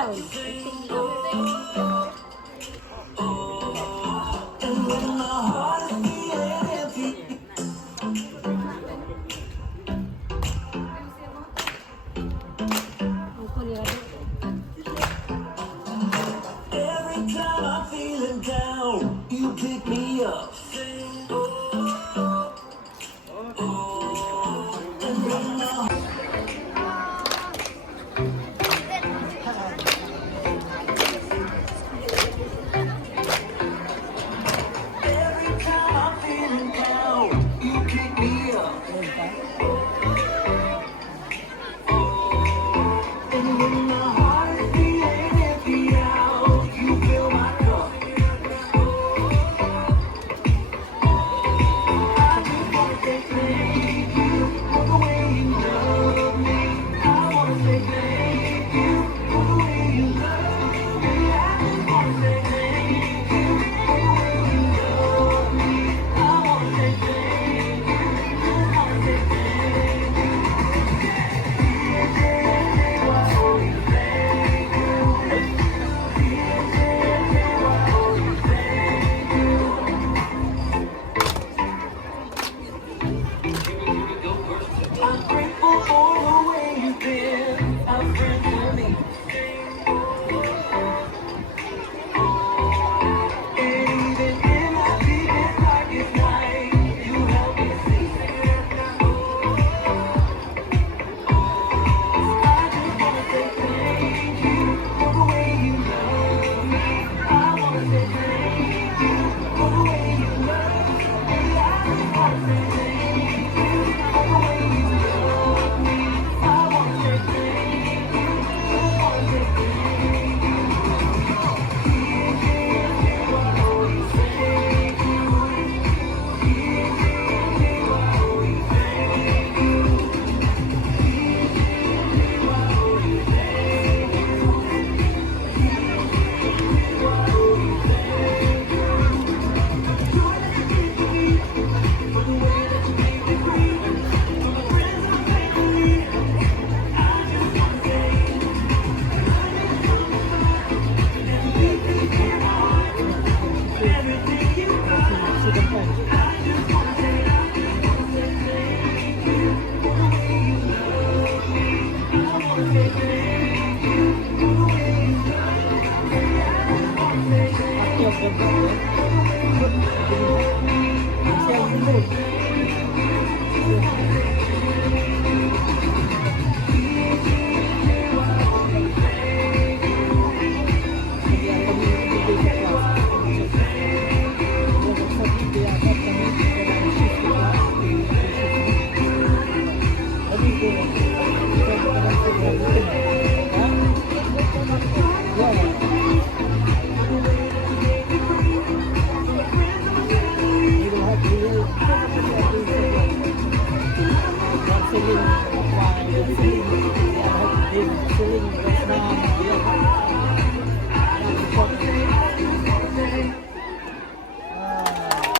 time I'm feeling down, you pick me up. Every time I'm feeling down, you pick me up. And when my heart is feeling empty out, you fill my cup. I just wanna say thank you for the way you love me. I wanna say thank you for the way you love me. I just wanna say thank you for the way you love me. I wanna say thank you. Just wanna say thank you. I'm grateful for the way you've been a friend to me. And even in my deepest, darkest night, you help me see. I just wanna say thank you for the way you love me. I wanna say thank you for the way you love me. I just wanna say thank you for the way you love me. I wanna say thank you. Just wanna say thank you. Feeling,